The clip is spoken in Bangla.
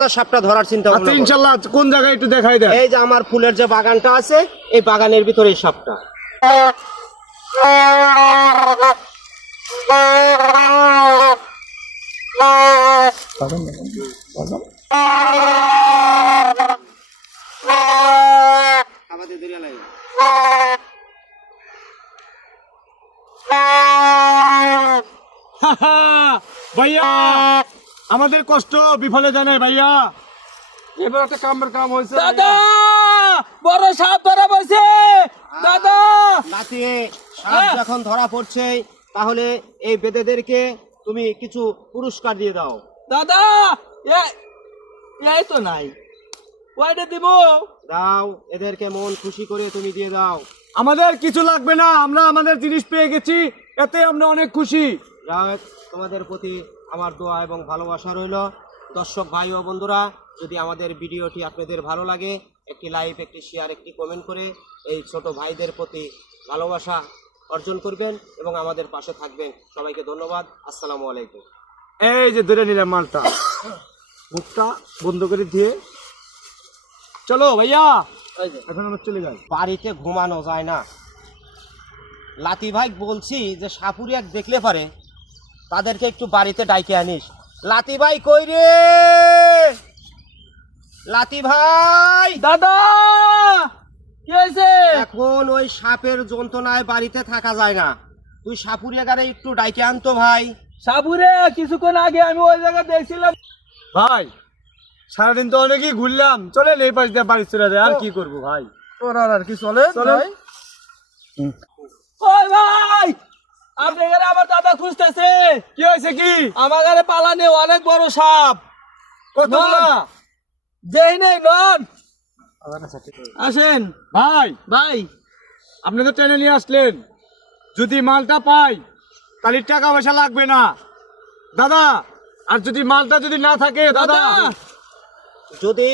সাপটা ধরার চিন্তা ভাবনা করো। ইনশাআল্লাহ কোন জায়গায় একটু দেখাই দেন। এই যে আমার ফুলের যে বাগানটা আছে, এই বাগানের ভিতরে এই সাপটা। ভাইয়া আমাদের কষ্ট বিফলে জানে ভাইয়া, এবার একটা কাম হয়েছে। দাদা বড় সাপ ধরা পড়ছে দাদা। লাঠি সাপ যখন ধরা পড়ছে, তাহলে এই বেদেদেরকে তুমি কিছু পুরস্কার দিয়ে দাও। দাদা এই তো নাই, ওইটা দিব। দাও, এদেরকে মন খুশি করে তুমি দিয়ে দাও। আমাদের কিছু লাগবে না, আমরা আমাদের জিনিস পেয়ে গেছি, এতে আমরা অনেক খুশি। যাক, তোমাদের প্রতি আমার দোয়া এবং ভালোবাসা রইল। দর্শক ভাই ও বন্ধুরা, যদি আমাদের ভিডিওটি আপনাদের ভালো লাগে, একটি লাইক, একটি শেয়ার, একটি কমেন্ট করে এই ছোট ভাইদের প্রতি ভালোবাসা অর্জন করবেন এবং আমাদের পাশে থাকবেন। সবাইকে ধন্যবাদ। আসসালামু আলাইকুম। এই যে ধরে নিলাম মালটা, মুখটা বন্ধ করে দিয়ে চলো ভাইয়া, এখন আমরা চলে যাই। বাড়িতে ঘুমানো যায় না। লাতি ভাই বলছি যে সাপুরিয়া দেখলে পারে তাদেরকে একটু বাড়িতে ডাইকে আনিস। লাতি ভাই কই রে? লাতি ভাই, দাদা কি হয়েছে? এখন ওই সাপের যন্ত্রণায় বাড়িতে থাকা যায় না। তুই সাপুরিয়া গারে একটু ডাইকে আনতো ভাই। সাপুরে কিছুক্ষণ আগে আমি ওই জায়গায় দেখছিলাম। ভাই সারাদিন তো অনেকই ঘুরলাম, চলেন এই পাশ দিয়ে বাড়ি চলে যায়। আর কি করবো ভাই, তোর আর কি চলে চলেন। ওই ভাই, আপনার ঘরে আমার দাদা খুঁজতেছে। কি হয়েছে কি? আমার ঘরে পালানে অনেক বড় সাপ। কতগুলা? যেই নেই নন, আসেন ভাই ভাই। আপনি তো টেনে নিয়ে আসলেন, যদি মালটা পাই তাহলে টাকা পয়সা লাগবে না দাদা। আর যদি মালটা যদি না থাকে দাদা, যদি